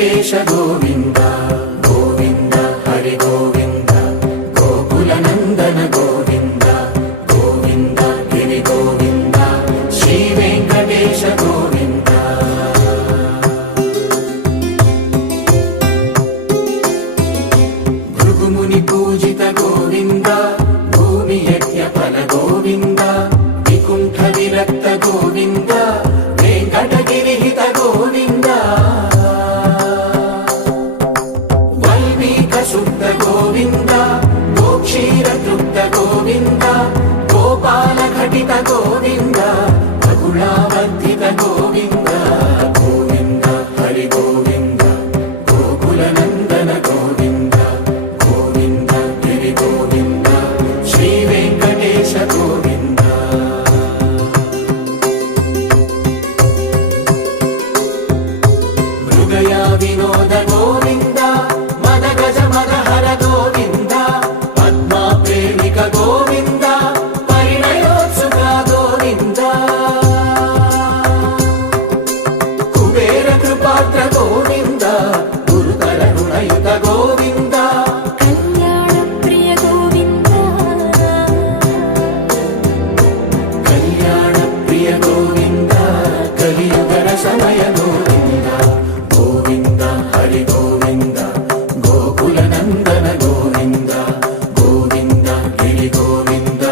వెంకటేశ గోవింద గోవింద హరి గోవింద గోకుల నందన గోవింద గోవింద గిరి గోవింద శ్రీ వెంకటేశ గోవింద భృగుముని పూజిత గోవింద భూమి యజ్ఞ ఫల గోవింద వికుంఠ విరక్త గోవింద వెంకటగిరిహిత గోవింద వల్మీక శుద్ధ గోవింద గోక్షీర తృప్త గోవింద గోపాల ఘటిత గోవింద బహుళావర్ధిత గోవింద గోవింద హరి గోవింద గోకుల నందన గోవింద గోవింద గిరి గోవింద శ్రీ వెంకటేశ గోవింద వినోద గోవింద మద గజ మద హర గోవింద పద్మా ప్రేమిక గోవింద పరిణయోత్సుక గోవింద కుబేర కృపాత్ర గోవింద గురుతర రుణయుత గోవింద కళ్యాణ ప్రియ గోవింద కళ్యాణ ప్రియ గోవింద కలియుగ రసమయ గోవింద గోవింద హరి గోవింద గోకుల నందన గోవింద గోవింద గిరి గోవింద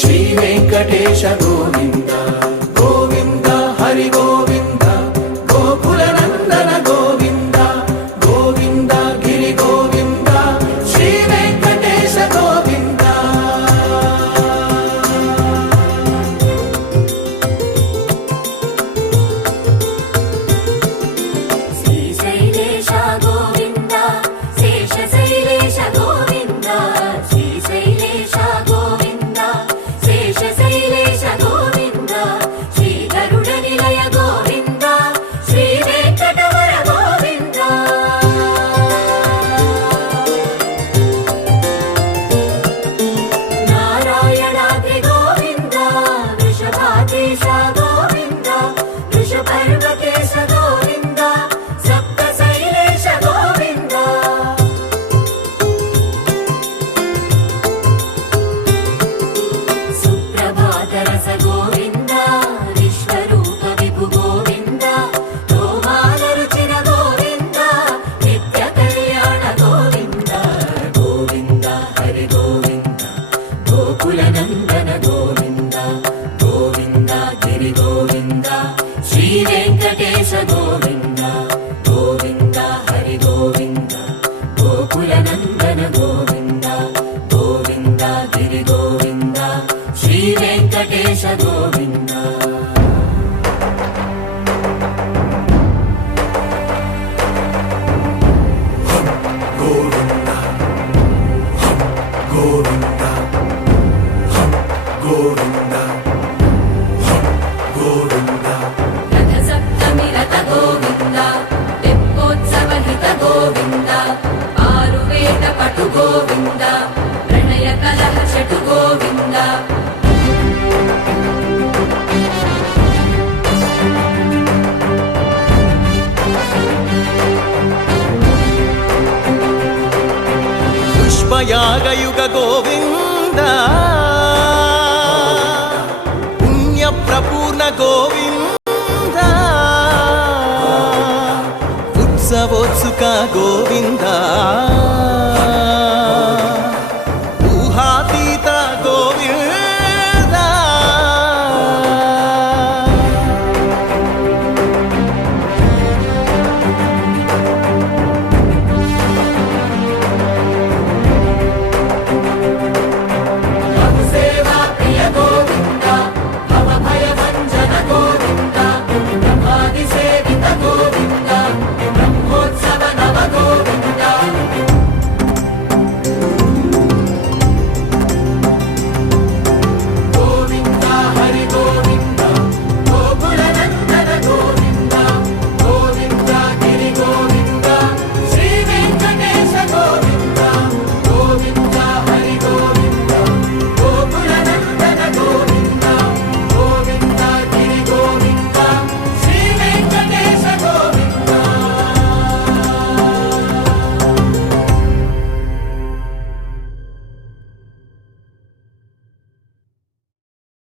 శ్రీ వెంకటేశ గోవింద గోవింద హరి గోవింద గోకుల నందన గోవింద గోవింద గిరి గోవింద శ్రీ వెంకటేశ గోవింద శ్రీశైలేశ గోవింద శేషశైలేశ గోవింద శ్రీశైలేశ గోవింద శేషశైలేశ గోవింద శ్రీ గరుడ నిలయ గోవింద శ్రీ వెంకటవర గోవింద నారాయణాద్రి గోవింద వృషభాదేశ గోవింద వృషపర్వకేశ గోవింద సప్తశైలేశ గోవింద సుప్రభాతరస గోవింద విశ్వరూప విభు గోవింద గోమాల రుచిర గోవింద నిత్య కళ్యాణ గోవింద గోవింద హరి గోవింద గోకుల నందన గోవింద గోవింద గిరి గోవింద శ్రీ వెంకటేశ గోవింద గోవింద హరి గోవింద గోకుల నందన గోవింద గోవింద గిరి గోవింద శ్రీ వెంకటేశ గోవింద గోవింద గోవింద గోవింద గోవింద రథ సప్తమి రథ గోవింద తెప్పోత్సవ హిత గోవింద ఆరువేద పటు గోవింద ప్రణయ కలహ చటు గోవింద పుష్పయాగయుగ గోవింద పుణ్య ప్రపూర్ణ గోవింద ఉత్సవోత్సుక గోవింద